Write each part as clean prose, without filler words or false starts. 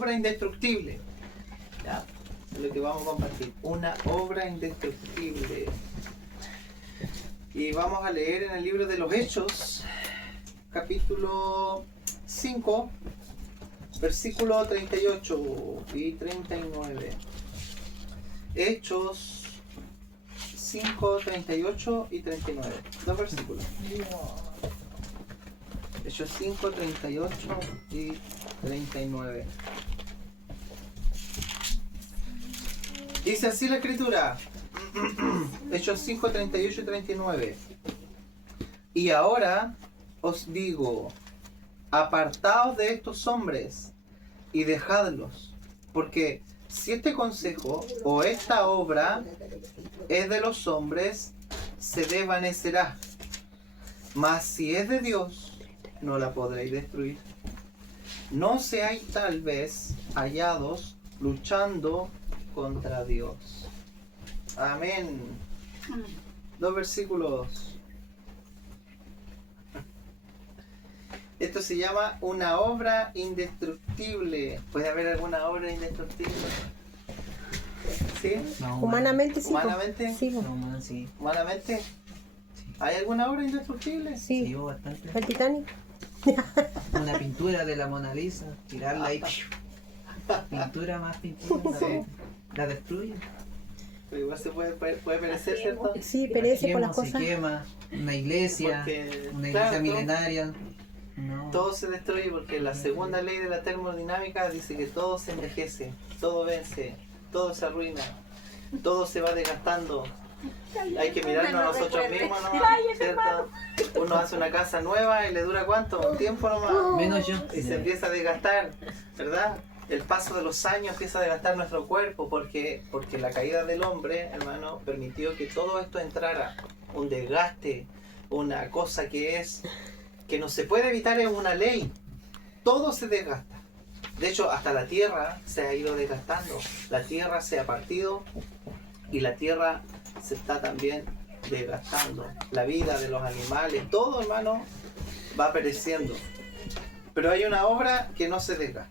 obra indestructible. ¿Ya? Es lo que vamos a compartir. Una obra indestructible. Y vamos a leer en el libro de los Hechos, capítulo 5, versículo 38 y 39. Hechos 5, 38 y 39. Dos versículos. Hechos 5, 38 y 39. Dice así la escritura. Hechos 5, 38 y 39. Y ahora os digo, apartaos de estos hombres y dejadlos, porque si este consejo o esta obra es de los hombres, se desvanecerá, mas si es de Dios, no la podréis destruir. No seáis tal vez hallados luchando contra Dios. Amén. Dos versículos. Esto se llama una obra indestructible. ¿Puede haber alguna obra indestructible? ¿Sí? No, Humanamente sí. ¿Humanamente? Sí, No, humano, sí. ¿Humanamente? Sí. ¿Hay alguna obra indestructible? sí. Sí, bastante. El Titanic. Una pintura de la Mona Lisa, tirarla ahí. Pintura más pintura. Sí. La destruye. Pero igual se puede perecer, ¿cierto? Sí, perece por las Se cosas. quema. Una iglesia. Porque, Una iglesia claro, milenaria. No. todo se destruye porque la segunda ley de la termodinámica dice que todo se envejece, todo vence, todo se arruina, todo se va desgastando. Hay que mirarnos a nosotros mismos, ¿no? ¿Cierto? Uno hace una casa nueva y le dura ¿cuánto? Un tiempo nomás. Menos yo. Y se empieza a desgastar, ¿verdad? El paso de los años empieza a desgastar nuestro cuerpo porque la caída del hombre, hermano, permitió que todo esto entrara. Un desgaste, una cosa que no se puede evitar, es una ley. Todo se desgasta. De hecho, hasta la tierra se ha ido desgastando. La tierra se ha partido y la tierra se está también desgastando. La vida de los animales, todo, hermano, va pereciendo. Pero hay una obra que no se desgasta.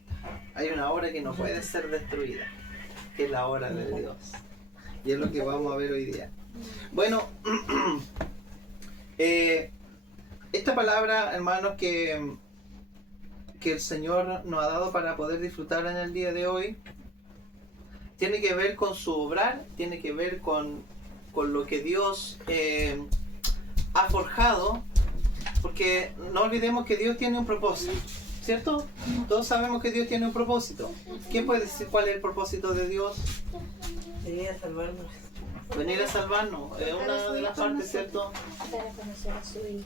Hay una obra que no puede ser destruida, que es la obra de Dios. Y es lo que vamos a ver hoy día. Bueno, esta palabra, hermanos, que el Señor nos ha dado para poder disfrutar en el día de hoy, tiene que ver con su obrar, tiene que ver con lo que Dios ha forjado, porque no olvidemos que Dios tiene un propósito, ¿cierto? Todos sabemos que Dios tiene un propósito. ¿Quién puede decir cuál es el propósito de Dios? Venir a salvarnos. Venir a salvarnos, es una de las partes, ¿cierto? Dar a conocer a su hijo.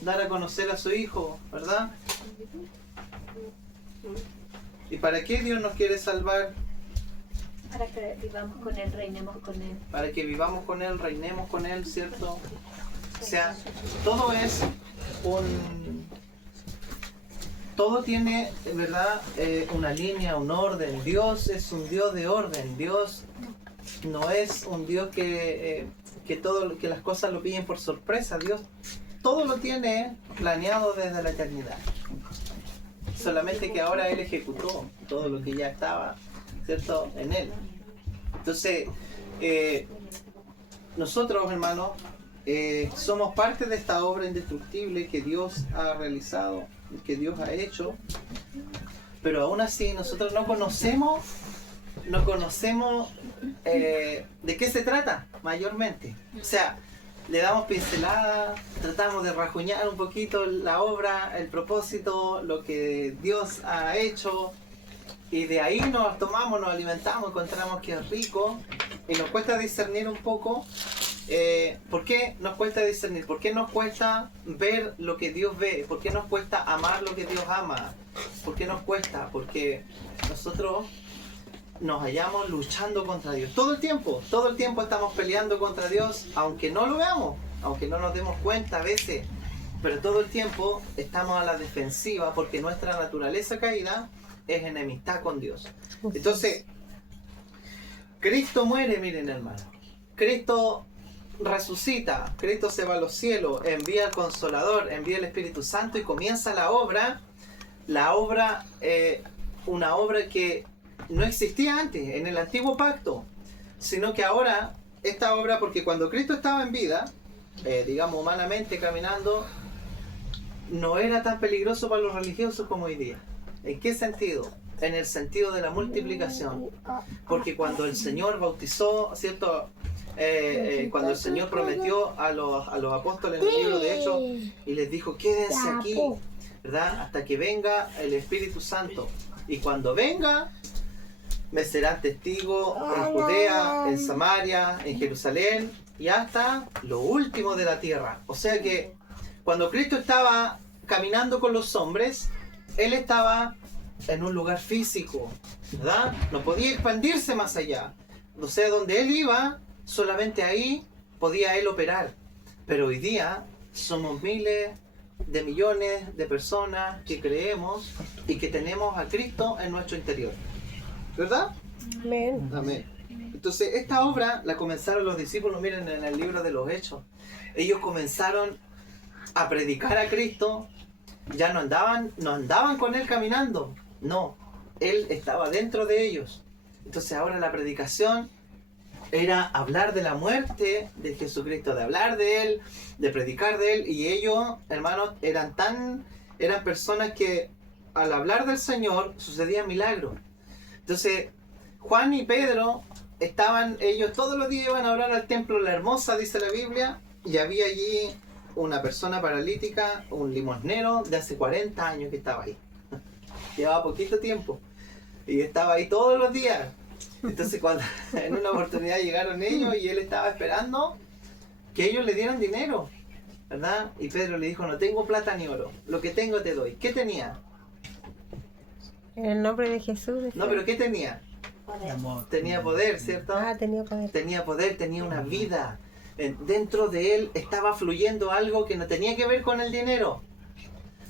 Dar a conocer a su Hijo, ¿verdad? ¿Y para qué Dios nos quiere salvar? Para que vivamos con él, reinemos con él. Para que vivamos con Él, reinemos con Él, ¿cierto? O sea, todo es todo tiene, ¿verdad? Una línea, un orden. Dios es un Dios de orden. Dios no es un Dios que las cosas lo pillen por sorpresa. Dios todo lo tiene planeado desde la eternidad. Solamente que ahora Él ejecutó todo lo que ya estaba, ¿cierto? En Él. Entonces, nosotros, hermanos, somos parte de esta obra indestructible que Dios ha realizado, que Dios ha hecho, pero aún así nosotros no conocemos de qué se trata mayormente. O sea, le damos pinceladas, tratamos de rajuñar un poquito la obra, el propósito, lo que Dios ha hecho, y de ahí nos tomamos, nos alimentamos, encontramos que es rico, y nos cuesta discernir un poco. ¿Por qué nos cuesta discernir? ¿Por qué nos cuesta ver lo que Dios ve? ¿Por qué nos cuesta amar lo que Dios ama? ¿Por qué nos cuesta? Porque nosotros nos hallamos luchando contra Dios. Todo el tiempo estamos peleando contra Dios, aunque no lo veamos, aunque no nos demos cuenta a veces, pero todo el tiempo estamos a la defensiva porque nuestra naturaleza caída es enemistad con Dios. Entonces, Cristo muere, miren, hermano. Cristo resucita, Cristo se va a los cielos, envía al Consolador, envía el Espíritu Santo y comienza la obra una obra que no existía antes, en el antiguo pacto, sino que ahora esta obra, porque cuando Cristo estaba en vida, digamos humanamente caminando, no era tan peligroso para los religiosos como hoy día. ¿En qué sentido? En el sentido de la multiplicación. Porque cuando el Señor bautizó, ¿cierto? Cuando el Señor prometió a los apóstoles en el libro de Hechos y les dijo, quédense aquí, ¿verdad? Hasta que venga el Espíritu Santo. Y cuando venga, me serán testigos en Judea, en Samaria, en Jerusalén y hasta lo último de la tierra. O sea que cuando Cristo estaba caminando con los hombres, Él estaba en un lugar físico, ¿verdad? No podía expandirse más allá. O sea, donde Él iba, solamente ahí podía Él operar. Pero hoy día somos miles de millones de personas que creemos y que tenemos a Cristo en nuestro interior. ¿Verdad? Amén. Amén. Entonces, esta obra la comenzaron los discípulos, miren, en el libro de los Hechos. Ellos comenzaron a predicar a Cristo, ya no andaban con Él caminando, no, Él estaba dentro de ellos. Entonces ahora la predicación era hablar de la muerte de Jesucristo, de hablar de Él, de predicar de Él, y ellos, hermanos, eran personas que al hablar del Señor sucedían milagros. Entonces, Juan y Pedro ellos todos los días iban a orar al templo La Hermosa, dice la Biblia, y había allí una persona paralítica, un limosnero de hace 40 años que estaba ahí. Llevaba poquito tiempo y estaba ahí todos los días. Entonces cuando en una oportunidad llegaron ellos y él estaba esperando que ellos le dieran dinero, ¿verdad? Y Pedro le dijo, no tengo plata ni oro, lo que tengo te doy. ¿Qué tenía? En el nombre de Jesús. No, pero ¿qué tenía? Amor. Tenía poder, ¿cierto? Ah, tenía poder. Tenía poder, tenía una vida. Dentro de él estaba fluyendo algo que no tenía que ver con el dinero,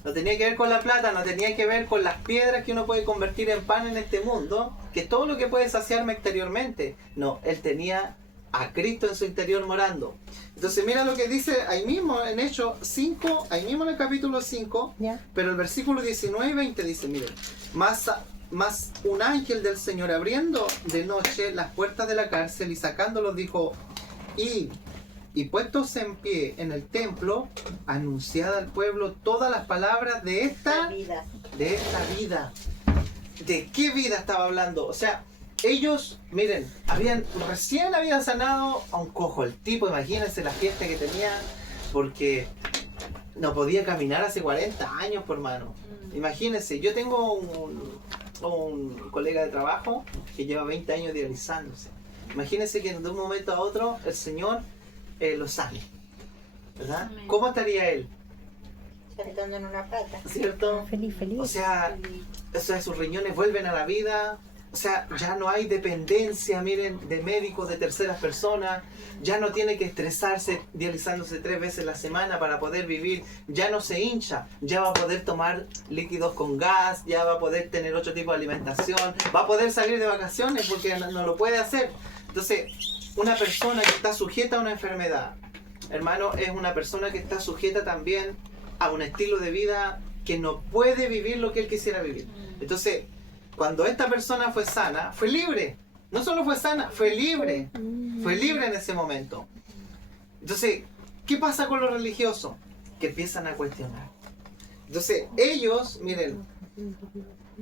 no tenía que ver con la plata, no tenía que ver con las piedras que uno puede convertir en pan en este mundo, que es todo lo que puede saciarme exteriormente. No, él tenía a Cristo en su interior morando. Entonces mira lo que dice ahí mismo en Hechos 5, ahí mismo en el capítulo 5, ¿Ya? pero el versículo 19 y 20 dice, miren, más un ángel del Señor abriendo de noche las puertas de la cárcel y sacándolos dijo, y puestos en pie en el templo, anunciad al pueblo todas las palabras de esta vida. ¿De qué vida estaba hablando? O sea, ellos, miren, recién habían sanado a un cojo. El tipo, imagínense la fiesta que tenía, porque no podía caminar hace 40 años, por mano. Imagínense, yo tengo un colega de trabajo que lleva 20 años dializándose. Imagínense que de un momento a otro el Señor lo sane, ¿verdad? Amén. ¿Cómo estaría él? Saltando en una pata. ¿Cierto? Feliz, feliz. O sea, sus riñones vuelven a la vida. O sea, ya no hay dependencia, miren, de médicos, de terceras personas. Ya no tiene que estresarse dializándose 3 veces a la semana para poder vivir. Ya no se hincha. Ya va a poder tomar líquidos con gas. Ya va a poder tener otro tipo de alimentación. Va a poder salir de vacaciones porque no lo puede hacer. Entonces, una persona que está sujeta a una enfermedad, hermano, es una persona que está sujeta también a un estilo de vida que no puede vivir lo que él quisiera vivir. Entonces, cuando esta persona fue sana, fue libre. No solo fue sana, fue libre. Fue libre en ese momento. Entonces, ¿qué pasa con los religiosos? Que empiezan a cuestionar. Entonces, ellos, miren,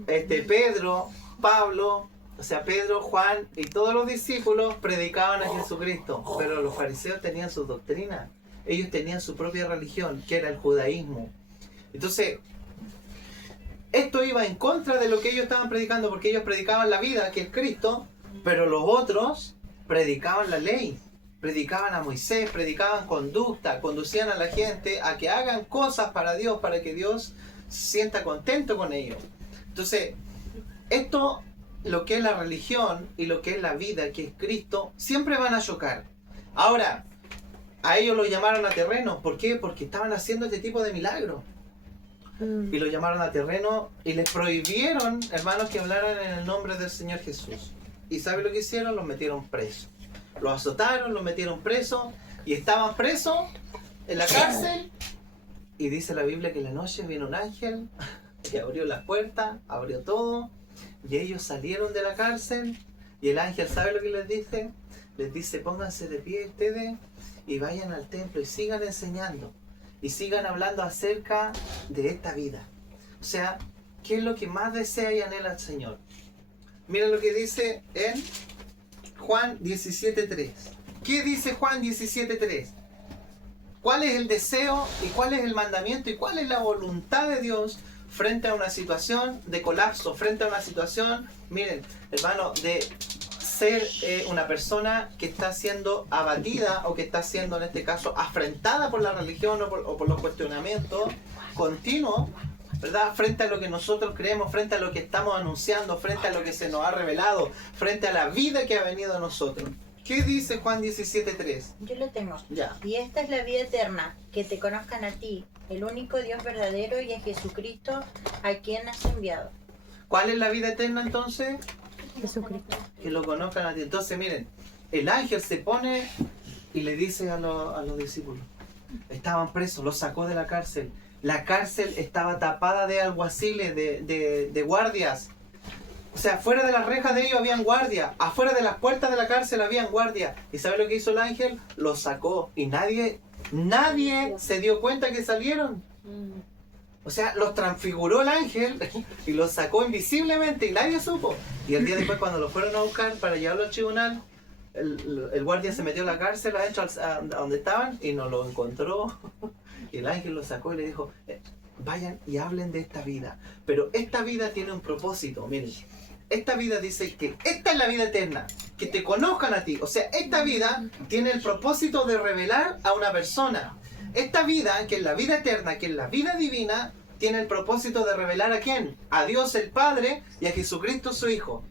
Pedro, Pablo, o sea, Pedro, Juan y todos los discípulos predicaban a Jesucristo, pero los fariseos tenían sus doctrinas. Ellos tenían su propia religión, que era el judaísmo. Entonces, esto iba en contra de lo que ellos estaban predicando, porque ellos predicaban la vida, que es Cristo, pero los otros predicaban la ley, predicaban a Moisés, predicaban conducta, conducían a la gente a que hagan cosas para Dios, para que Dios se sienta contento con ellos. Entonces, esto, lo que es la religión y lo que es la vida, que es Cristo, siempre van a chocar. Ahora, a ellos los llamaron a terreno. ¿Por qué? Porque estaban haciendo este tipo de milagros. Y los llamaron a terreno y les prohibieron, hermanos, que hablaran en el nombre del Señor Jesús. ¿Y sabe lo que hicieron? Los metieron presos. Los azotaron, los metieron presos y estaban presos en la cárcel. Y dice la Biblia que en la noche vino un ángel y abrió las puertas, abrió todo. Y ellos salieron de la cárcel y el ángel, ¿sabe lo que les dice? Les dice, pónganse de pie ustedes y vayan al templo y sigan enseñando. Y sigan hablando acerca de esta vida. O sea, ¿qué es lo que más desea y anhela el Señor? Mira lo que dice en Juan 17.3. ¿Qué dice Juan 17.3? ¿Cuál es el deseo y cuál es el mandamiento y cuál es la voluntad de Dios frente a una situación de colapso, frente a una situación, miren, hermano, de ser una persona que está siendo abatida o que está siendo, en este caso, afrentada por la religión o por los cuestionamientos continuos, ¿verdad? Frente a lo que nosotros creemos, frente a lo que estamos anunciando, frente a lo que se nos ha revelado, frente a la vida que ha venido a nosotros. ¿Qué dice Juan 17.3? Yo lo tengo. Ya. Y esta es la vida eterna, que te conozcan a ti, el único Dios verdadero, y a Jesucristo, a quien has enviado. ¿Cuál es la vida eterna entonces? Jesucristo. Que lo conozcan a ti. Entonces, miren, el ángel se pone y le dice a los discípulos, estaban presos, los sacó de la cárcel. La cárcel estaba tapada de alguaciles, de guardias. O sea, fuera de las rejas de ellos habían guardias, afuera de las puertas de la cárcel habían guardias. ¿Y sabe lo que hizo el ángel? Los sacó y nadie se dio cuenta que salieron. O sea, los transfiguró el ángel y los sacó invisiblemente y nadie supo. Y el día después, cuando los fueron a buscar para llevarlo al tribunal, el guardia se metió a la cárcel adentro a donde estaban y no lo encontró. Y el ángel lo sacó y le dijo, vayan y hablen de esta vida. Pero esta vida tiene un propósito, miren. Esta vida dice que esta es la vida eterna, que te conozcan a ti. O sea, esta vida tiene el propósito de revelar a una persona. Esta vida, que es la vida eterna, que es la vida divina, tiene el propósito de revelar ¿a quién? A Dios el Padre y a Jesucristo su Hijo.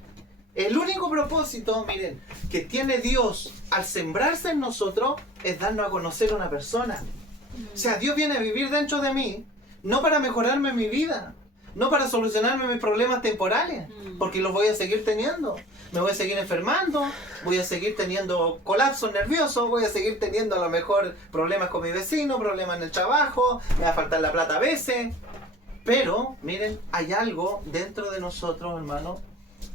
El único propósito, miren, que tiene Dios al sembrarse en nosotros es darnos a conocer a una persona. O sea, Dios viene a vivir dentro de mí, no para mejorarme mi vida, no para solucionarme mis problemas temporales, porque los voy a seguir teniendo. Me voy a seguir enfermando, voy a seguir teniendo colapsos nerviosos, voy a seguir teniendo a lo mejor problemas con mi vecino, problemas en el trabajo, me va a faltar la plata a veces. Pero, miren, hay algo dentro de nosotros, hermano,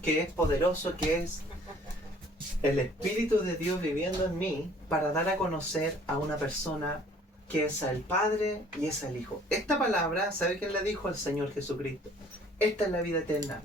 que es poderoso, que es el Espíritu de Dios viviendo en mí para dar a conocer a una persona que es el Padre y es el Hijo. Esta palabra, ¿sabe quién le dijo? El Señor Jesucristo. Esta es la vida eterna,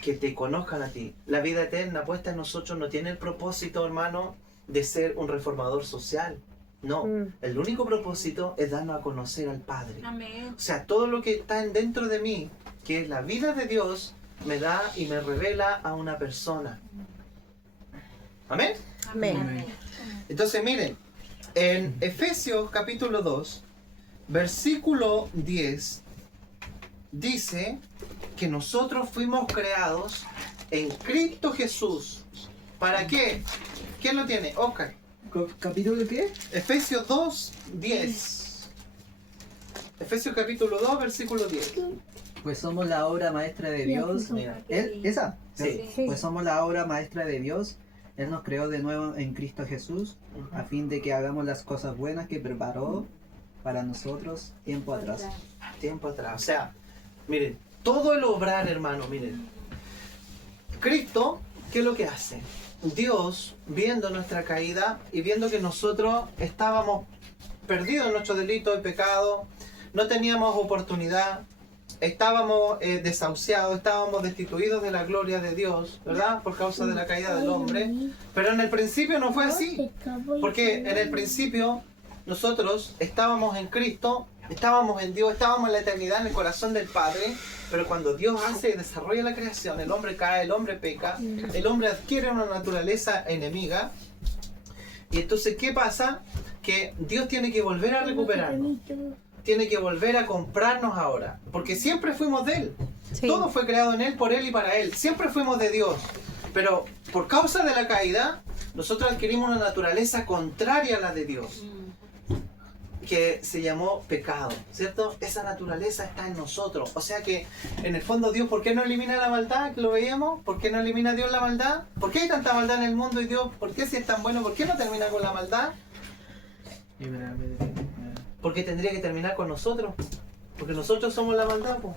que te conozcan a ti. La vida eterna puesta en nosotros no tiene el propósito, hermano, de ser un reformador social. No, el único propósito es darnos a conocer al Padre. Amén. O sea, todo lo que está dentro de mí, que es la vida de Dios, me da y me revela a una persona. ¿Amén? Amén. Entonces, miren, en Efesios capítulo 2, versículo 10, dice que nosotros fuimos creados en Cristo Jesús. ¿Para qué? ¿Quién lo tiene? Oscar. ¿Capítulo qué? Efesios 2, 10. Efesios capítulo 2, versículo 10. Pues somos la obra maestra de Dios. Mira. ¿Esa? Sí. Pues somos la obra maestra de Dios. Él nos creó de nuevo en Cristo Jesús, a fin de que hagamos las cosas buenas que preparó para nosotros tiempo atrás. Tiempo atrás. O sea, miren, todo el obrar, hermano, miren. Cristo, ¿qué es lo que hace? Dios, viendo nuestra caída y viendo que nosotros estábamos perdidos en nuestro delito y pecado, no teníamos oportunidad, estábamos desahuciados, estábamos destituidos de la gloria de Dios, ¿verdad? Por causa de la caída del hombre. Pero en el principio no fue así, porque en el principio nosotros estábamos en Cristo, estábamos en Dios, estábamos en la eternidad, en el corazón del Padre. Pero cuando Dios hace y desarrolla la creación, el hombre cae, el hombre peca, el hombre adquiere una naturaleza enemiga. Y entonces, ¿qué pasa? Que Dios tiene que volver a recuperarnos. Tiene que volver a comprarnos ahora. Porque siempre fuimos de Él. Sí. Todo fue creado en Él, por Él y para Él. Siempre fuimos de Dios. Pero por causa de la caída, nosotros adquirimos una naturaleza contraria a la de Dios, que se llamó pecado, ¿cierto? Esa naturaleza está en nosotros. O sea que, en el fondo, Dios, ¿por qué no elimina la maldad? Que lo veíamos. ¿Por qué no elimina Dios la maldad? ¿Por qué hay tanta maldad en el mundo y Dios, por qué si es tan bueno, por qué no termina con la maldad? Porque tendría que terminar con nosotros. Porque nosotros somos la maldad, po.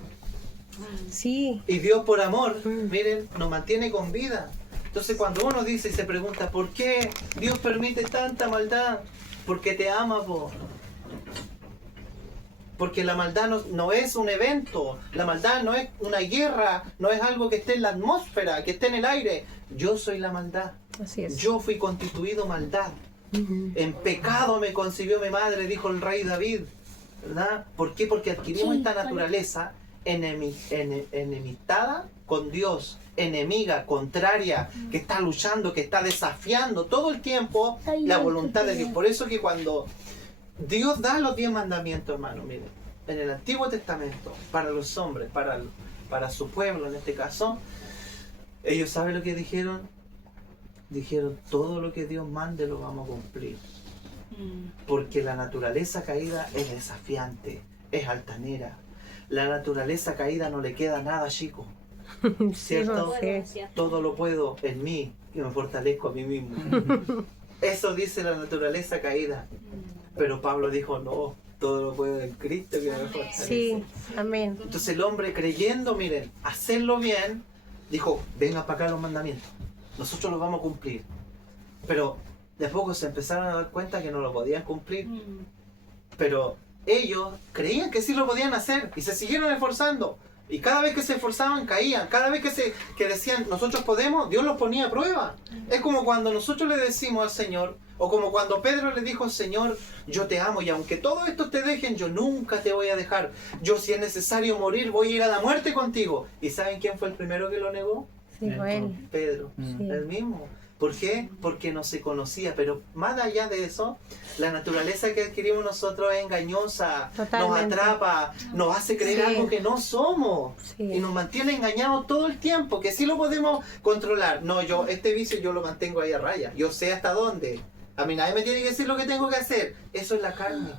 Sí. Y Dios por amor, Mm. miren, nos mantiene con vida. Entonces cuando uno dice y se pregunta, ¿por qué Dios permite tanta maldad? Porque te ama, po. Porque la maldad no es un evento, la maldad no es una guerra, no es algo que esté en la atmósfera, que esté en el aire. Yo soy la maldad. Así es. Yo fui constituido maldad. Ujú. En pecado me concibió mi madre, dijo el rey David. ¿Verdad? ¿Por qué? Porque adquirimos esta naturaleza enemistada con Dios, enemiga, contraria, que está luchando, que está desafiando todo el tiempo la voluntad de Dios. Por eso que cuando Dios da los 10 mandamientos, hermano, miren, en el Antiguo Testamento, para los hombres, para su pueblo en este caso, ellos saben lo que dijeron. Dijeron, todo lo que Dios mande lo vamos a cumplir. Porque la naturaleza caída es desafiante, es altanera. La naturaleza caída no le queda nada, chico. ¿Cierto? Sí. Todo lo puedo en mí, que me fortalezco a mí mismo. Eso dice la naturaleza caída. Pero Pablo dijo, no, todo lo puedo en Cristo que me fortalece. Sí, amén. Entonces el hombre creyendo, miren, hacerlo bien, dijo, venga para acá los mandamientos. Nosotros los vamos a cumplir. Pero de a poco se empezaron a dar cuenta que no lo podían cumplir. Pero ellos creían que sí lo podían hacer y se siguieron esforzando. Y cada vez que se esforzaban caían. Cada vez que decían nosotros podemos, Dios los ponía a prueba. Es como cuando nosotros le decimos al Señor, o como cuando Pedro le dijo al Señor, yo te amo y aunque todos estos te dejen, yo nunca te voy a dejar. Yo si es necesario morir, voy a ir a la muerte contigo. ¿Y saben quién fue el primero que lo negó? Sí, Joel. Pedro, Sí. el mismo. ¿Por qué? Porque no se conocía. Pero más allá de eso, la naturaleza que adquirimos nosotros es engañosa, Totalmente. nos atrapa, nos hace creer Sí. algo que no somos. Sí. Y nos mantiene engañados todo el tiempo, que sí lo podemos controlar. No, yo este vicio yo lo mantengo ahí a raya. Yo sé hasta dónde. A mí nadie me tiene que decir lo que tengo que hacer. Eso es la carne.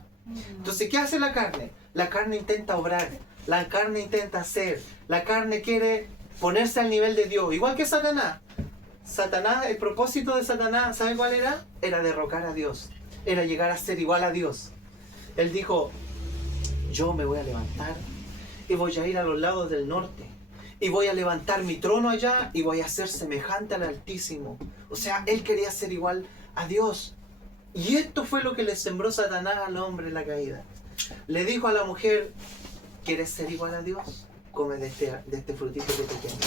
Entonces, ¿qué hace la carne? La carne intenta obrar, la carne intenta hacer, la carne quiere ponerse al nivel de Dios, igual que Satanás. Satanás, el propósito de Satanás, ¿sabe cuál era? Era derrocar a Dios, era llegar a ser igual a Dios. Él dijo, yo me voy a levantar y voy a ir a los lados del norte y voy a levantar mi trono allá y voy a ser semejante al Altísimo. O sea, él quería ser igual a Dios. Y esto fue lo que le sembró Satanás al hombre en la caída. Le dijo a la mujer, ¿quieres ser igual a Dios? Come de este frutito que te tengo.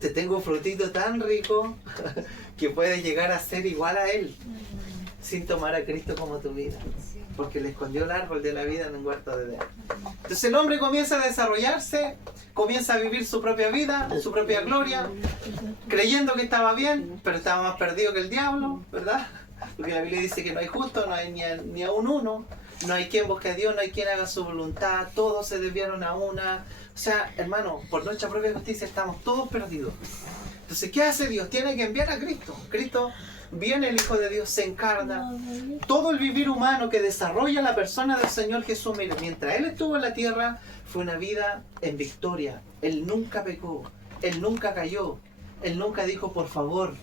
Te tengo un frutito tan rico que puedes llegar a ser igual a Él sin tomar a Cristo como tu vida. Porque le escondió el árbol de la vida en un huerto de Edén. Entonces el hombre comienza a desarrollarse, comienza a vivir su propia vida, su propia gloria, creyendo que estaba bien, pero estaba más perdido que el diablo, ¿verdad? Porque la Biblia dice que no hay justo, no hay ni a un uno, no hay quien busque a Dios, no hay quien haga su voluntad, todos se desviaron a una. O sea, hermano, por nuestra propia justicia estamos todos perdidos. Entonces, ¿qué hace Dios? Tiene que enviar a Cristo. Cristo viene, el Hijo de Dios se encarna. Todo el vivir humano que desarrolla la persona del Señor Jesús, mire, mientras Él estuvo en la tierra, fue una vida en victoria. Él nunca pecó, Él nunca cayó, Él nunca dijo por favor,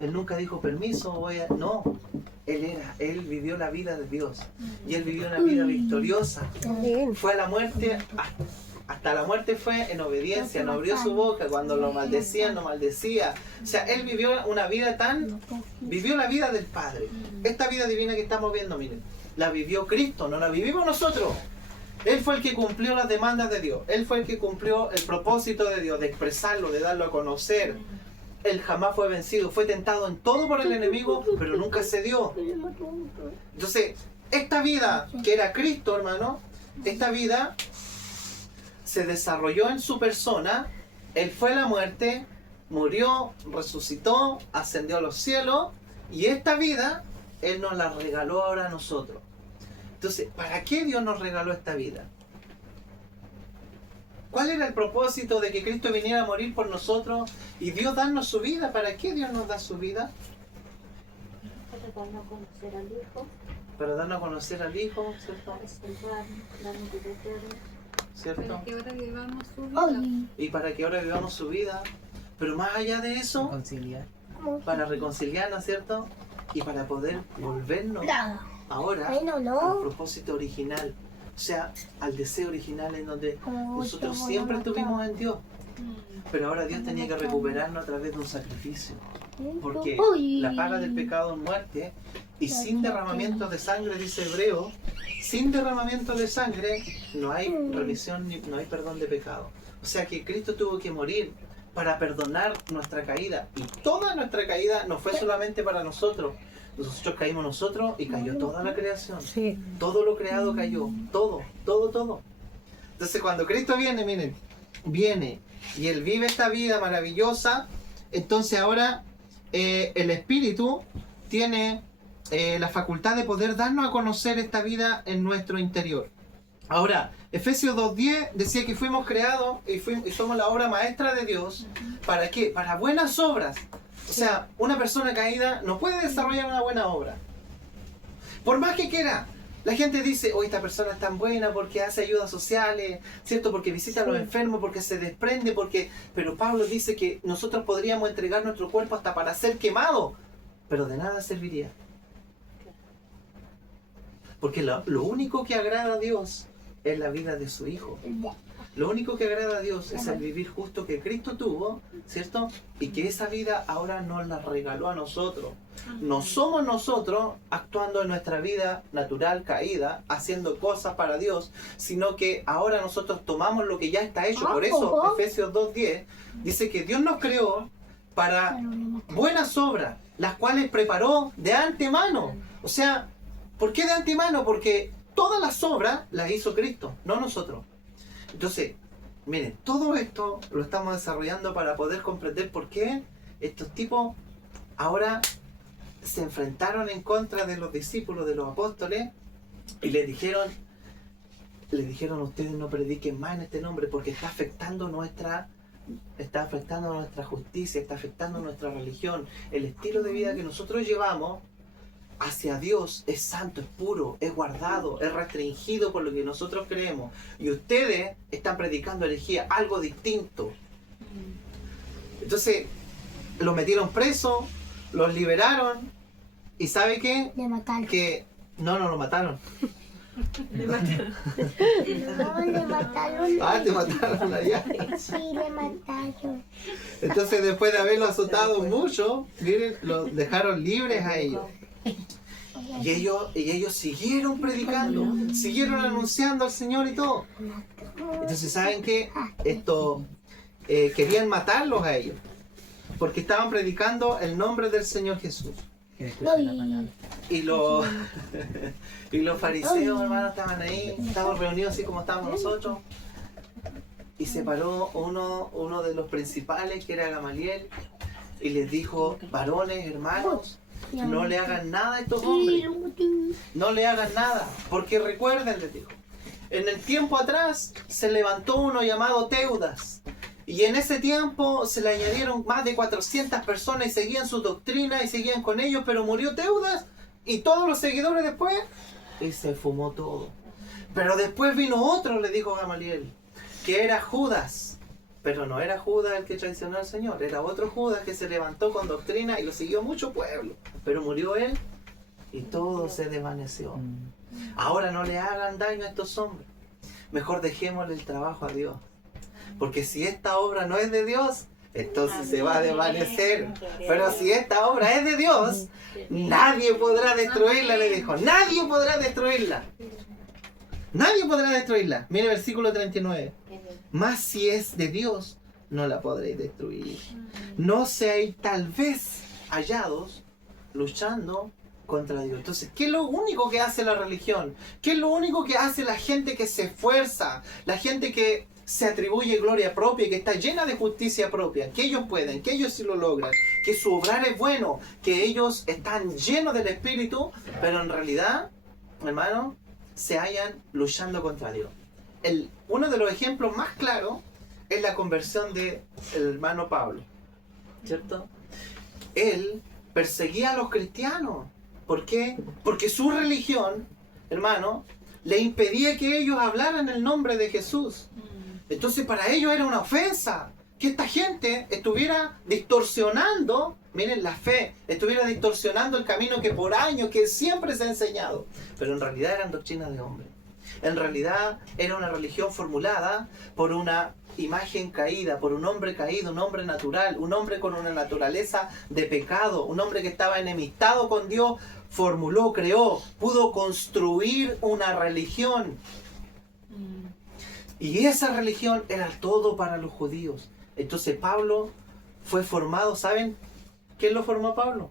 Él nunca dijo permiso, no. Él vivió la vida de Dios y Él vivió una vida victoriosa. Amén. Fue a la muerte, hasta la muerte fue en obediencia, no abrió su boca, cuando lo maldecían, no maldecía. O sea, Él vivió una vida vivió la vida del Padre. Esta vida divina que estamos viendo, miren, la vivió Cristo, no la vivimos nosotros. Él fue el que cumplió las demandas de Dios, Él fue el que cumplió el propósito de Dios, de expresarlo, de darlo a conocer. Él jamás fue vencido, fue tentado en todo por el enemigo, pero nunca cedió. Entonces, esta vida que era Cristo, hermano, esta vida se desarrolló en su persona. Él fue a la muerte, murió, resucitó, ascendió a los cielos, y esta vida Él nos la regaló ahora a nosotros. Entonces, ¿para qué Dios nos regaló esta vida? ¿Cuál era el propósito de que Cristo viniera a morir por nosotros y Dios darnos su vida? ¿Para qué Dios nos da su vida? Para darnos a conocer al Hijo, Para darnos a conocer al Hijo, ¿cierto? para salvarnos, darnos vida eterna. ¿Cierto? Para que ahora vivamos su vida. Y para que ahora vivamos su vida. Pero más allá de eso, Conciliar. para reconciliarnos, ¿cierto? Y para poder volvernos ahora Bueno, al no. propósito original. O sea, al deseo original en donde nosotros siempre estuvimos en Dios. Pero ahora Dios tenía que recuperarnos a través de un sacrificio. Porque la paga del pecado es muerte. Y sin derramamiento de sangre, dice Hebreo, sin derramamiento de sangre no hay remisión, no hay perdón de pecado. O sea que Cristo tuvo que morir para perdonar nuestra caída. Y toda nuestra caída no fue solamente para nosotros. Nosotros caímos nosotros y cayó toda la creación. Sí. Todo lo creado cayó. Todo, todo, todo. Entonces cuando Cristo viene, miren, viene y Él vive esta vida maravillosa, entonces ahora el Espíritu tiene la facultad de poder darnos a conocer esta vida en nuestro interior. Ahora, Efesios 2:10 decía que fuimos creados y somos la obra maestra de Dios. ¿Para qué? Para buenas obras. O sea, una persona caída no puede desarrollar una buena obra. Por más que quiera. La gente dice, oh, esta persona es tan buena porque hace ayudas sociales, ¿cierto? Porque visita a los enfermos, porque se desprende, porque... Pero Pablo dice que nosotros podríamos entregar nuestro cuerpo hasta para ser quemado, pero de nada serviría. Porque lo único que agrada a Dios es la vida de su Hijo. Lo único que agrada a Dios es el vivir justo que Cristo tuvo, ¿cierto? Y que esa vida ahora nos la regaló a nosotros. No somos nosotros actuando en nuestra vida natural caída, haciendo cosas para Dios, sino que ahora nosotros tomamos lo que ya está hecho. Por eso Efesios 2:10 dice que Dios nos creó para buenas obras, las cuales preparó de antemano. O sea, ¿por qué de antemano? Porque todas las obras las hizo Cristo, no nosotros. Entonces, miren, todo esto lo estamos desarrollando para poder comprender por qué estos tipos ahora se enfrentaron en contra de los discípulos, de los apóstoles, y les dijeron, ustedes no prediquen más en este nombre porque está afectando nuestra justicia, está afectando nuestra religión. El estilo de vida que nosotros llevamos hacia Dios es santo, es puro, es guardado, es restringido por lo que nosotros creemos. Y ustedes están predicando herejía, algo distinto. Entonces, los metieron presos, los liberaron, y ¿sabe qué? Le mataron. Que no lo mataron. No, le mataron. Ah, te mataron allá. Sí, le mataron. Entonces, después de haberlo azotado mucho, miren, los dejaron libres a ellos. Y ellos siguieron predicando, siguieron anunciando al Señor y todo. Entonces, ¿saben qué? Querían matarlos a ellos, porque estaban predicando el nombre del Señor Jesús. Y los fariseos, hermanos, estaban ahí, estaban reunidos así como estábamos nosotros. Y se paró uno de los principales, que era Gamaliel, y les dijo, varones, hermanos, no le hagan nada a estos hombres. No le hagan nada. Porque recuerden, les dijo, en el tiempo atrás se levantó uno llamado Teudas. Y en ese tiempo se le añadieron más de 400 personas y seguían su doctrina y seguían con ellos. Pero murió Teudas y todos los seguidores después. Y se fumó todo. Pero después vino otro, le dijo Gamaliel, que era Judas. Pero no era Judas el que traicionó al Señor, era otro Judas que se levantó con doctrina y lo siguió mucho pueblo. Pero murió él y todo se desvaneció. Ahora no le hagan daño a estos hombres. Mejor dejémosle el trabajo a Dios. Porque si esta obra no es de Dios, entonces se va a desvanecer. Pero si esta obra es de Dios, nadie podrá destruirla, le dijo. Nadie podrá destruirla. Nadie podrá destruirla. Mire el versículo 39. Mas si es de Dios, no la podréis destruir. No seáis tal vez hallados luchando contra Dios. Entonces, ¿qué es lo único que hace la religión? ¿Qué es lo único que hace la gente que se esfuerza? La gente que se atribuye gloria propia y que está llena de justicia propia. Que ellos pueden, que ellos sí lo logran. Que su obrar es bueno. Que ellos están llenos del Espíritu. Pero en realidad, hermano, se hallan luchando contra Dios. Uno de los ejemplos más claros es la conversión del hermano Pablo, ¿cierto? Él perseguía a los cristianos. ¿Por qué? Porque su religión, hermano, le impedía que ellos hablaran el nombre de Jesús. Entonces para ellos era una ofensa que esta gente estuviera distorsionando, miren, la fe, estuviera distorsionando el camino que por años, que siempre se ha enseñado. Pero en realidad eran doctrinas de hombres. En realidad era una religión formulada por una imagen caída, por un hombre caído, un hombre natural, un hombre con una naturaleza de pecado, un hombre que estaba enemistado con Dios, formuló, creó, pudo construir una religión. Y esa religión era todo para los judíos. Entonces Pablo fue formado, ¿saben quién lo formó a Pablo?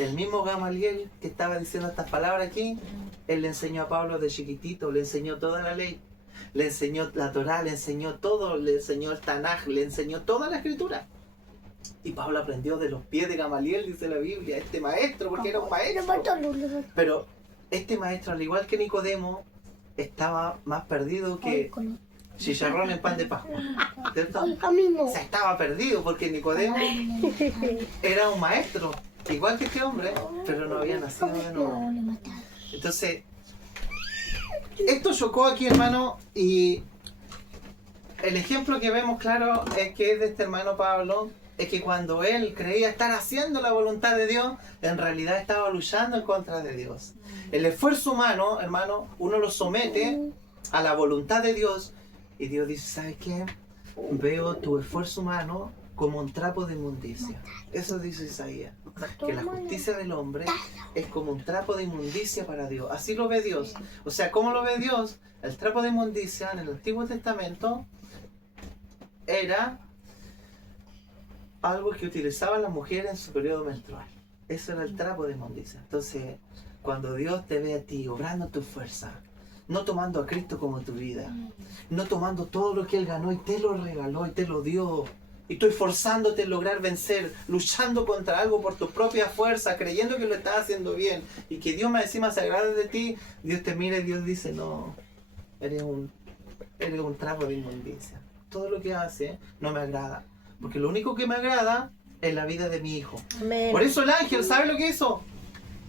El mismo Gamaliel que estaba diciendo estas palabras aquí. Él le enseñó a Pablo de chiquitito, le enseñó toda la ley, le enseñó la Torá, le enseñó todo, le enseñó el Tanaj, le enseñó toda la escritura. Y Pablo aprendió de los pies de Gamaliel, dice la Biblia, este maestro, porque era un maestro. Pero este maestro, al igual que Nicodemo, estaba más perdido que chicharrón en pan de Pascua, ¿cierto? O sea, estaba perdido porque Nicodemo era un maestro, igual que este hombre, pero no había nacido de nuevo. Entonces, esto chocó aquí, hermano, y el ejemplo que vemos claro es que es de este hermano Pablo, es que cuando él creía estar haciendo la voluntad de Dios, en realidad estaba luchando en contra de Dios. El esfuerzo humano, hermano, uno lo somete a la voluntad de Dios y Dios dice, ¿sabes qué? Veo tu esfuerzo humano como un trapo de inmundicia. Eso dice Isaías, que la justicia del hombre es como un trapo de inmundicia para Dios. Así lo ve Dios. O sea, ¿cómo lo ve Dios? El trapo de inmundicia en el Antiguo Testamento era algo que utilizaban las mujeres en su periodo menstrual. Eso era el trapo de inmundicia. Entonces, cuando Dios te ve a ti obrando tu fuerza, no tomando a Cristo como tu vida, no tomando todo lo que Él ganó y te lo regaló y te lo dio, y tú esforzándote en lograr vencer, luchando contra algo por tu propia fuerza, creyendo que lo estás haciendo bien, y que Dios más encima se agrade de ti, Dios te mira y Dios dice, no, eres un trapo de inmundicia. Todo lo que hace no me agrada, porque lo único que me agrada es la vida de mi hijo. Amén. Por eso el ángel, ¿sabe lo que hizo?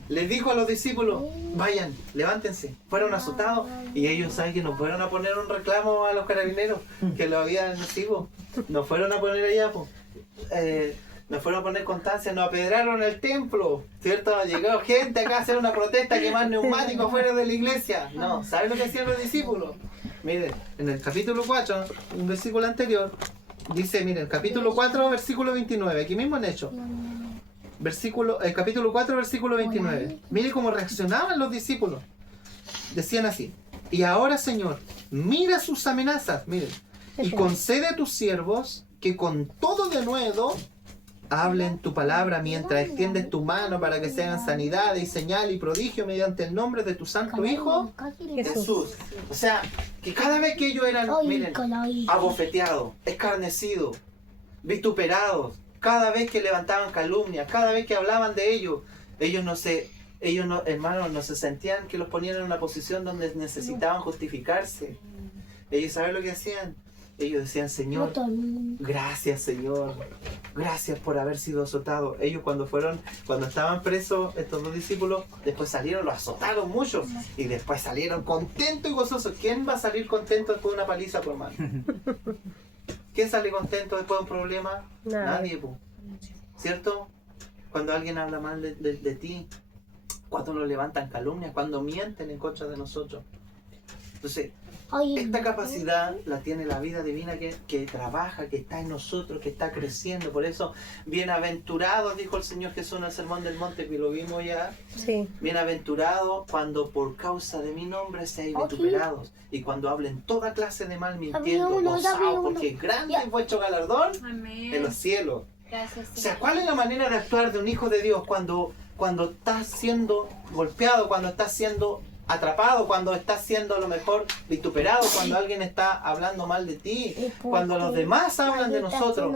Les dijo a los discípulos, vayan, levántense. Fueron azotados y ellos, ¿saben que nos fueron a poner un reclamo a los carabineros? Que lo habían recibido. Nos fueron a poner allá, nos fueron a poner constancia, nos apedraron el templo, ¿cierto? Llegó gente acá a hacer una protesta, quemar neumáticos fuera de la iglesia. No, ¿saben lo que hacían los discípulos? Miren, en el capítulo 4, un versículo anterior, dice, miren, capítulo 4, versículo 29, aquí mismo en Hechos. Capítulo 4, versículo 29. Mire cómo reaccionaban los discípulos. Decían así, y ahora, Señor, mira sus amenazas, miren, y concede a tus siervos que con todo denuedo hablen tu palabra mientras extiendes tu mano para que se hagan sanidad y señal y prodigio mediante el nombre de tu santo Hijo Jesús. O sea, que cada vez que ellos eran, miren, abofeteados, escarnecidos, vituperados, cada vez que levantaban calumnias, cada vez que hablaban de ellos, hermanos, no se sentían que los ponían en una posición donde necesitaban justificarse. Ellos, ¿saben lo que hacían? Ellos decían, Señor, gracias, Señor, gracias por haber sido azotados. Ellos cuando estaban presos, estos dos discípulos, después salieron, los azotaron mucho, y después salieron contentos y gozosos. ¿Quién va a salir contento después de una paliza, por hermano? ¿Quién sale contento después de un problema? Nadie, po. ¿Cierto? Cuando alguien habla mal de ti, cuando nos levantan calumnias, cuando mienten en contra de nosotros. Entonces, esta capacidad la tiene la vida divina que trabaja, que está en nosotros, que está creciendo. Por eso, bienaventurados, dijo el Señor Jesús en el Sermón del Monte, que lo vimos ya. Sí. Bienaventurados cuando por causa de mi nombre seáis vituperados, y cuando hablen toda clase de mal mintiendo, gozaos, porque grande es vuestro galardón en los cielos. Gracias, O sea, ¿cuál es la manera de actuar de un hijo de Dios cuando estás siendo golpeado, cuando estás siendo atrapado, cuando estás siendo a lo mejor vituperado, cuando alguien está hablando mal de ti, cuando los demás hablan de nosotros?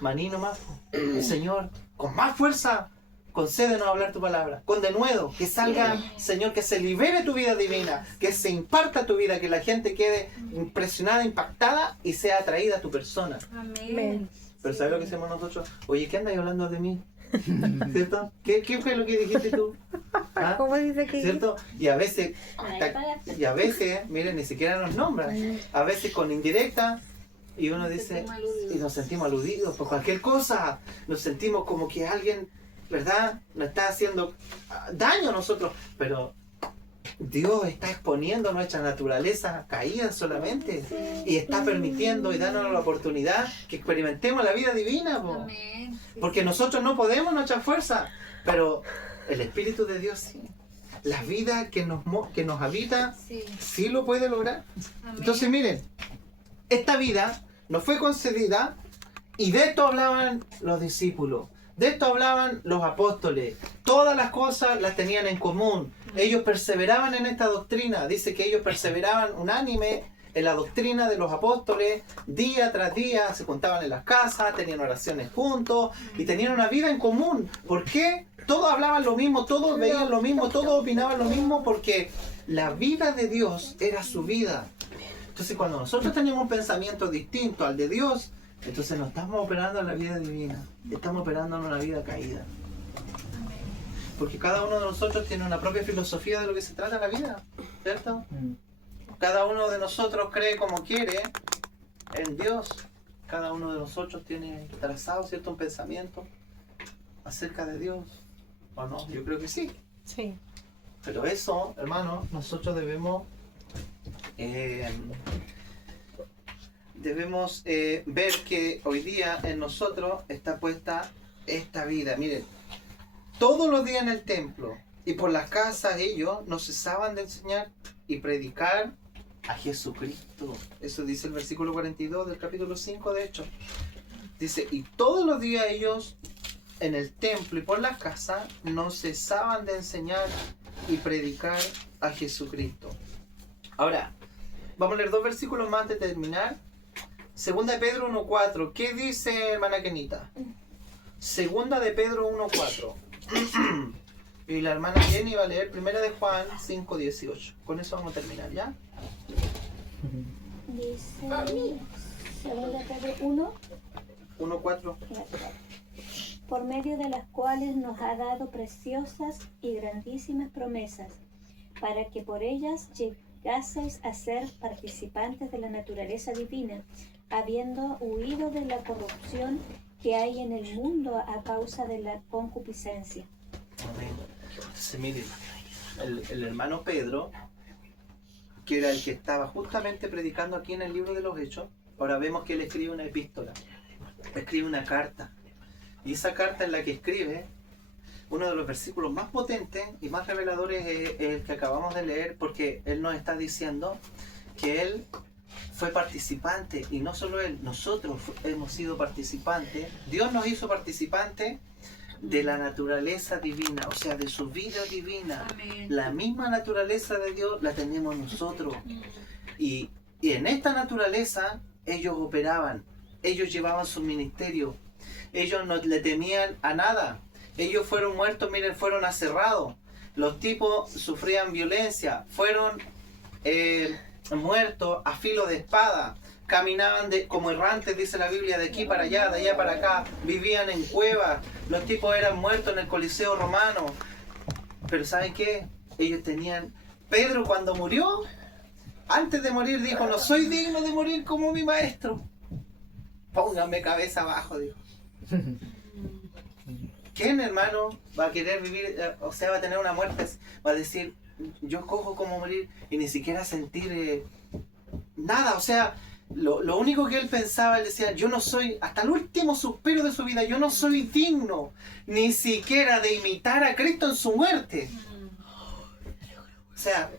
Maní nomás, el Señor, con más fuerza, concédenos hablar tu palabra, con denuedo, que salga, Señor, que se libere tu vida divina, que se imparta tu vida, que la gente quede impresionada, impactada y sea atraída a tu persona. Amén. Pero ¿sabes lo que hacemos nosotros? Oye, ¿qué andas hablando de mí? ¿Cierto? ¿Qué fue lo que dijiste tú? ¿Ah? ¿Cómo dice que? ¿Cierto? Y a veces, miren, ni siquiera nos nombran. A veces con indirecta, y uno dice, y nos sentimos aludidos por cualquier cosa. Nos sentimos como que alguien, ¿verdad?, nos está haciendo daño a nosotros. Pero Dios está exponiendo nuestra naturaleza caída solamente y está permitiendo y dándonos la oportunidad que experimentemos la vida divina, po. Amén. Sí, Porque nosotros no podemos nuestra fuerza, pero el Espíritu de Dios sí. La vida que nos habita sí. sí lo puede lograr. Amén. Entonces miren, esta vida nos fue concedida y de esto hablaban los discípulos, de esto hablaban los apóstoles, todas las cosas las tenían en común, ellos perseveraban en esta doctrina, dice que ellos perseveraban unánime en la doctrina de los apóstoles, día tras día, se contaban en las casas, tenían oraciones juntos y tenían una vida en común. ¿Por qué? Todos hablaban lo mismo, todos veían lo mismo, todos opinaban lo mismo, porque la vida de Dios era su vida. Entonces cuando nosotros tenemos un pensamiento distinto al de Dios, entonces no estamos operando en la vida divina, estamos operando en una vida caída. Porque cada uno de nosotros tiene una propia filosofía de lo que se trata la vida, ¿cierto? Cada uno de nosotros cree como quiere en Dios. Cada uno de nosotros tiene trazado cierto un pensamiento acerca de Dios. ¿O no? Yo creo que sí. Sí. Pero eso, hermanos, nosotros debemos ver que hoy día en nosotros está puesta esta vida. Miren, todos los días en el templo y por las casas ellos no cesaban de enseñar y predicar a Jesucristo. Eso dice el versículo 42 del capítulo 5 de Hechos. Dice, y todos los días ellos en el templo y por las casas no cesaban de enseñar y predicar a Jesucristo. Ahora, vamos a leer 2 versículos más antes de terminar. Segunda de Pedro 1.4. ¿Qué dice, hermana Kenita? Segunda de Pedro 1.4. Y la hermana Jenny va a leer Primera de Juan 5.18. Con eso vamos a terminar, ¿ya? Dice, segunda Pedro 1, 1.4. por medio de las cuales nos ha dado preciosas y grandísimas promesas, para que por ellas llegaseis a ser participantes de la naturaleza divina, habiendo huido de la corrupción que hay en el mundo a causa de la concupiscencia. Amén. Entonces, miren, el hermano Pedro, que era el que estaba justamente predicando aquí en el libro de los Hechos, ahora vemos que él escribe una epístola, escribe una carta. Y esa carta en la que escribe, uno de los versículos más potentes y más reveladores es el que acabamos de leer, porque él nos está diciendo que él fue participante, y no solo él, nosotros hemos sido participantes. Dios nos hizo participantes de la naturaleza divina, o sea, de su vida divina. Amén. La misma naturaleza de Dios la tenemos nosotros. Y en esta naturaleza ellos operaban, ellos llevaban su ministerio, ellos no le temían a nada. Ellos fueron muertos, miren, fueron aserrados. Los tipos sufrían violencia, fueron muertos a filo de espada. Caminaban como errantes, dice la Biblia, de aquí para allá, de allá para acá. Vivían en cuevas. Los tipos eran muertos en el Coliseo romano. Pero ¿saben qué? Ellos tenían... Pedro cuando murió, antes de morir dijo, no soy digno de morir como mi maestro. Pónganme cabeza abajo, dijo. ¿Quién, hermano, va a querer vivir, o sea, va a tener una muerte, va a decir, yo cojo como morir y ni siquiera sentir nada? O sea, lo único que él pensaba, él decía, yo no soy, hasta el último suspiro de su vida, yo no soy digno ni siquiera de imitar a Cristo en su muerte. O sea,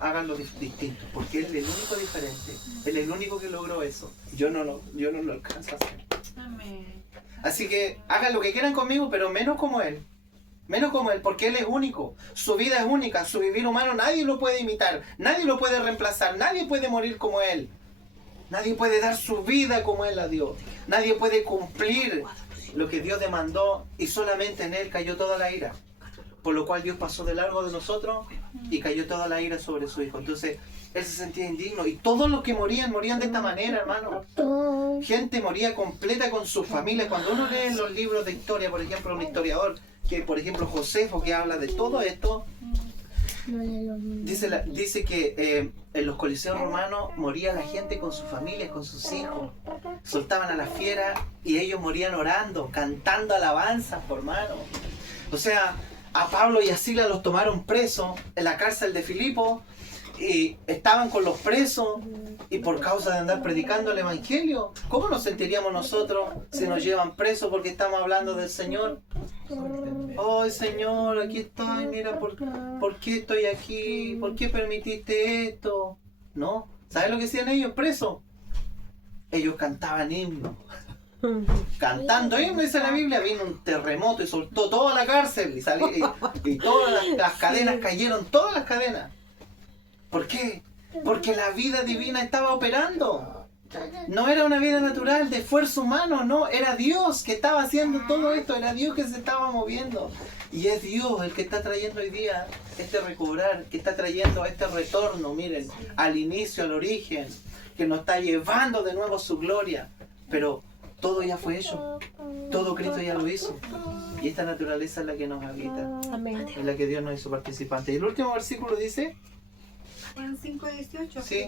háganlo distinto, porque él es el único diferente, él es el único que logró eso. Yo no lo alcanzo a hacer. Amén. Así que hagan lo que quieran conmigo, pero menos como él. Menos como él, porque él es único. Su vida es única, su vivir humano nadie lo puede imitar, nadie lo puede reemplazar, nadie puede morir como él. Nadie puede dar su vida como él la dio. Nadie puede cumplir lo que Dios demandó, y solamente en él cayó toda la ira. Por lo cual Dios pasó de largo de nosotros y cayó toda la ira sobre su hijo. Entonces él se sentía indigno, y todos los que morían de esta manera, hermano. Gente moría completa con sus familias. Cuando uno lee los libros de historia, por ejemplo, un historiador, que por ejemplo Josefo, que habla de todo esto, dice que en los coliseos romanos moría la gente con sus familias, con sus hijos. Soltaban a las fieras y ellos morían orando, cantando alabanzas, por mano. O sea, A Pablo y a Silas los tomaron presos en la cárcel de Filipo y estaban con los presos y por causa de andar predicando el Evangelio. ¿Cómo nos sentiríamos nosotros si nos llevan presos porque estamos hablando del Señor? ¡Ay, Señor, aquí estoy! Mira, ¿por qué estoy aquí? ¿Por qué permitiste esto? ¿No? ¿Sabes lo que hacían ellos presos? Ellos cantaban himnos. Cantando himnos, dice la Biblia, vino un terremoto y soltó toda la cárcel y todas las cadenas cayeron, todas las cadenas. ¿Por qué? Porque la vida divina estaba operando. No era una vida natural de esfuerzo humano, no, era Dios que estaba haciendo todo esto, era Dios que se estaba moviendo. Y es Dios el que está trayendo hoy día este recobrar, que está trayendo este retorno, miren, al inicio, al origen, que nos está llevando de nuevo su gloria. Pero todo ya fue hecho, todo Cristo ya lo hizo. Y esta naturaleza es la que nos habita, Amén. es la que Dios nos hizo participante. Y el último versículo dice... Juan 5:18, Sí.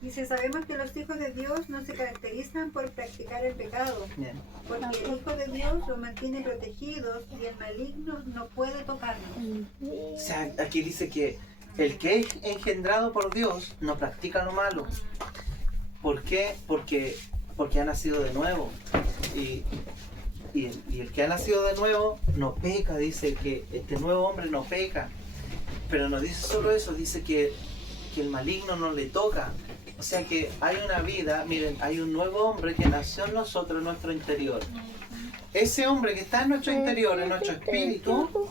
dice, sabemos que los hijos de Dios no se caracterizan por practicar el pecado, Bien. porque el Hijo de Dios los mantiene protegidos y el maligno no puede tocarlos. O sea, aquí dice que el que es engendrado por Dios no practica lo malo. ¿Por qué? Porque ha nacido de nuevo. Y el que ha nacido de nuevo no peca, dice que este nuevo hombre no peca. Pero no dice solo eso, dice que el maligno no le toca. O sea que hay una vida, miren, hay un nuevo hombre que nació en nosotros, en nuestro interior. Ese hombre que está en nuestro interior, en nuestro espíritu,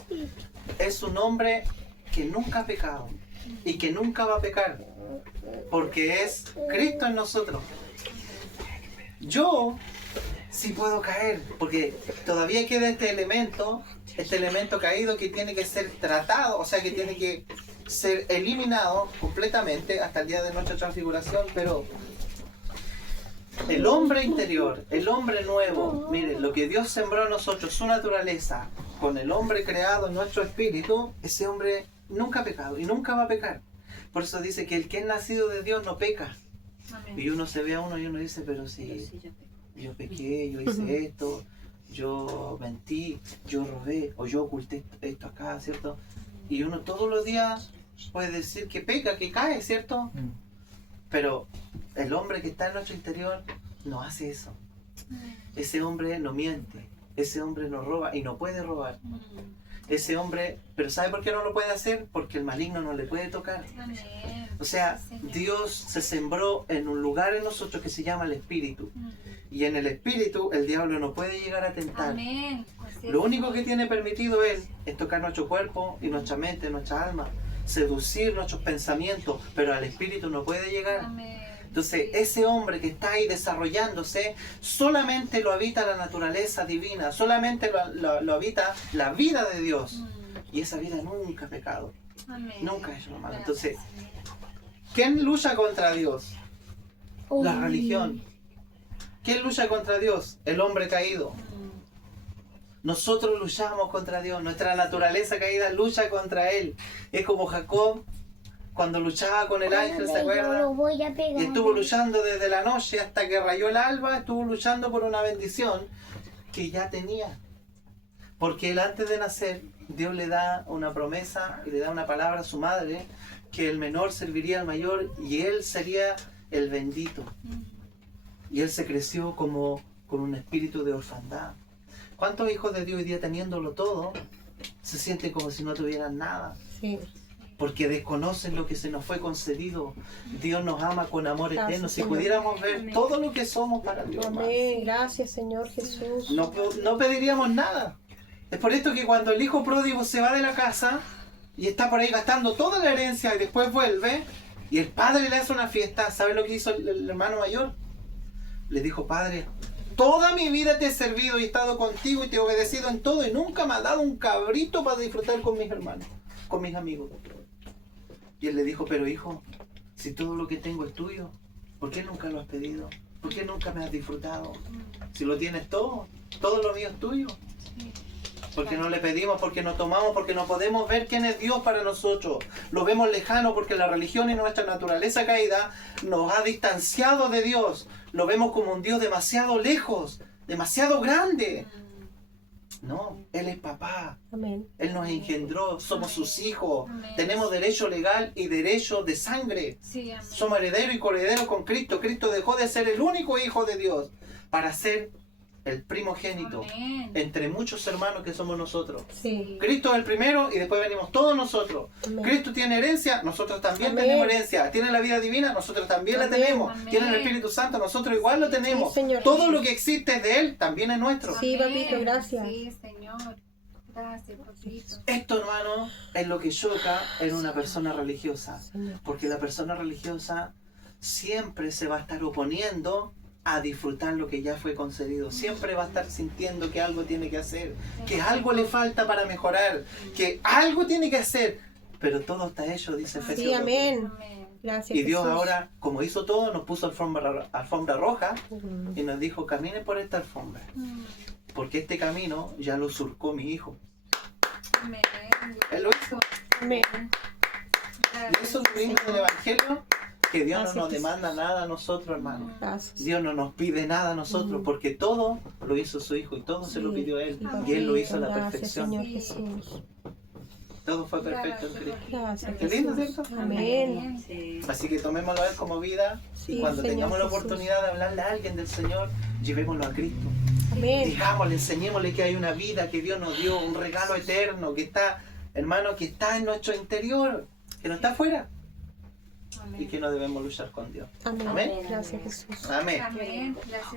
es un hombre que nunca ha pecado y que nunca va a pecar, porque es Cristo en nosotros. Yo sí puedo caer, porque todavía queda este elemento caído que tiene que ser tratado, o sea que tiene que ser eliminado completamente hasta el día de nuestra transfiguración, pero el hombre interior, el hombre nuevo, miren, lo que Dios sembró en nosotros, su naturaleza, con el hombre creado en nuestro espíritu, ese hombre nunca ha pecado y nunca va a pecar. Por eso dice que el que es nacido de Dios no peca. Amén. Y uno se ve a uno y uno dice, pero si yo pequé, yo hice esto, yo mentí, yo robé, o yo oculté esto acá, ¿cierto? Y uno todos los días puede decir que peca, que cae, ¿cierto? Pero el hombre que está en nuestro interior no hace eso. Ese hombre no miente, ese hombre no roba y no puede robar. Ese hombre, pero ¿sabe por qué no lo puede hacer? Porque el maligno no le puede tocar. O sea, Dios se sembró en un lugar en nosotros que se llama el Espíritu. Y en el Espíritu el diablo no puede llegar a tentar. Amén. Lo único que tiene permitido Él es tocar nuestro cuerpo y nuestra mente, nuestra alma, seducir nuestros pensamientos, pero al Espíritu no puede llegar. Amén. Entonces, ese hombre que está ahí desarrollándose, solamente lo habita la naturaleza divina, solamente lo habita la vida de Dios. Y esa vida nunca ha pecado, Amén. nunca ha hecho lo malo. Entonces, ¿quién lucha contra Dios? La religión. ¿Quién lucha contra Dios? El hombre caído. Nosotros luchamos contra Dios, nuestra naturaleza caída lucha contra Él. Es como Jacob cuando luchaba con el ángel, ¿se Yo acuerdan? lo voy a pegar. Y estuvo luchando desde la noche hasta que rayó el alba, estuvo luchando por una bendición que ya tenía. Porque él antes de nacer, Dios le da una promesa y le da una palabra a su madre, que el menor serviría al mayor y él sería el bendito. Y él se creció como con un espíritu de orfandad. ¿Cuántos hijos de Dios hoy día teniéndolo todo, se sienten como si no tuvieran nada? Sí. Porque desconocen lo que se nos fue concedido. Dios nos ama con amor Gracias, eterno. Si Señor. pudiéramos ver todo lo que somos para Dios, Amén. Gracias, Señor Jesús. no pediríamos nada. Es por esto que cuando el hijo pródigo se va de la casa y está por ahí gastando toda la herencia y después vuelve y el padre le hace una fiesta, ¿sabe lo que hizo el hermano mayor? Le dijo: Padre, toda mi vida te he servido y he estado contigo y te he obedecido en todo y nunca me has dado un cabrito para disfrutar con mis hermanos, con mis amigos. Y él le dijo: pero hijo, si todo lo que tengo es tuyo, ¿por qué nunca lo has pedido? ¿Por qué nunca me has disfrutado? Si lo tienes todo lo mío es tuyo. Porque no le pedimos, porque no tomamos, porque no podemos ver quién es Dios para nosotros. Lo vemos lejano porque la religión y nuestra naturaleza caída nos ha distanciado de Dios. Lo vemos como un Dios demasiado lejos, demasiado grande. No, Él es papá. Amén. Él nos engendró, somos sus hijos. Amén. Tenemos derecho legal y derecho de sangre. Sí, amén. Somos herederos y coherederos con Cristo. Cristo dejó de ser el único hijo de Dios para ser el primogénito Amén. entre muchos hermanos que somos nosotros. Sí. Cristo es el primero y después venimos todos nosotros. Amén. Cristo tiene herencia, nosotros también Amén. tenemos herencia. Tiene la vida divina, nosotros también la Amén. tenemos. Amén. Tiene el Espíritu Santo, nosotros igual lo tenemos. Sí, Señor. Todo lo que existe de Él también es nuestro. Sí, Amén. papito, gracias. Sí, Señor. Gracias, papito. Esto, hermano, es lo que choca en una persona religiosa. Señor. Porque la persona religiosa siempre se va a estar oponiendo a disfrutar lo que ya fue concedido. Siempre va a estar sintiendo que algo tiene que hacer, que algo le falta para mejorar, que algo tiene que hacer. Pero todo está hecho, dice Efesios. Sí, amén. Amén. Gracias, Y Dios Jesús. ahora, como hizo todo, nos puso alfombra roja Mm. y nos dijo, caminen por esta alfombra. Porque este camino ya lo surcó mi hijo. Amén. Él lo hizo. Amén. Y eso es lo lindo del Evangelio, que Dios no Gracias, nos Jesús. demanda nada a nosotros, hermano. Gracias. Dios no nos pide nada a nosotros, porque todo lo hizo su hijo y todo se lo pidió a Él. Sí, Y Él lo hizo a la gracias, perfección. Señor Jesús. Todo fue perfecto en Cristo. Gracias, Qué lindo, Jesús. ¿cierto? Amén. Así que tomémoslo a Él como vida y Sí, cuando Señor tengamos la Jesús. oportunidad de hablarle a alguien del Señor, llevémoslo a Cristo. Amén. Digámosle, enseñémosle que hay una vida que Dios nos dio, un regalo eterno que está, hermano, que está en nuestro interior, que no está afuera y que no debemos luchar con Dios. Amén. Amén. Gracias, Jesús. Amén. Amén. Gracias.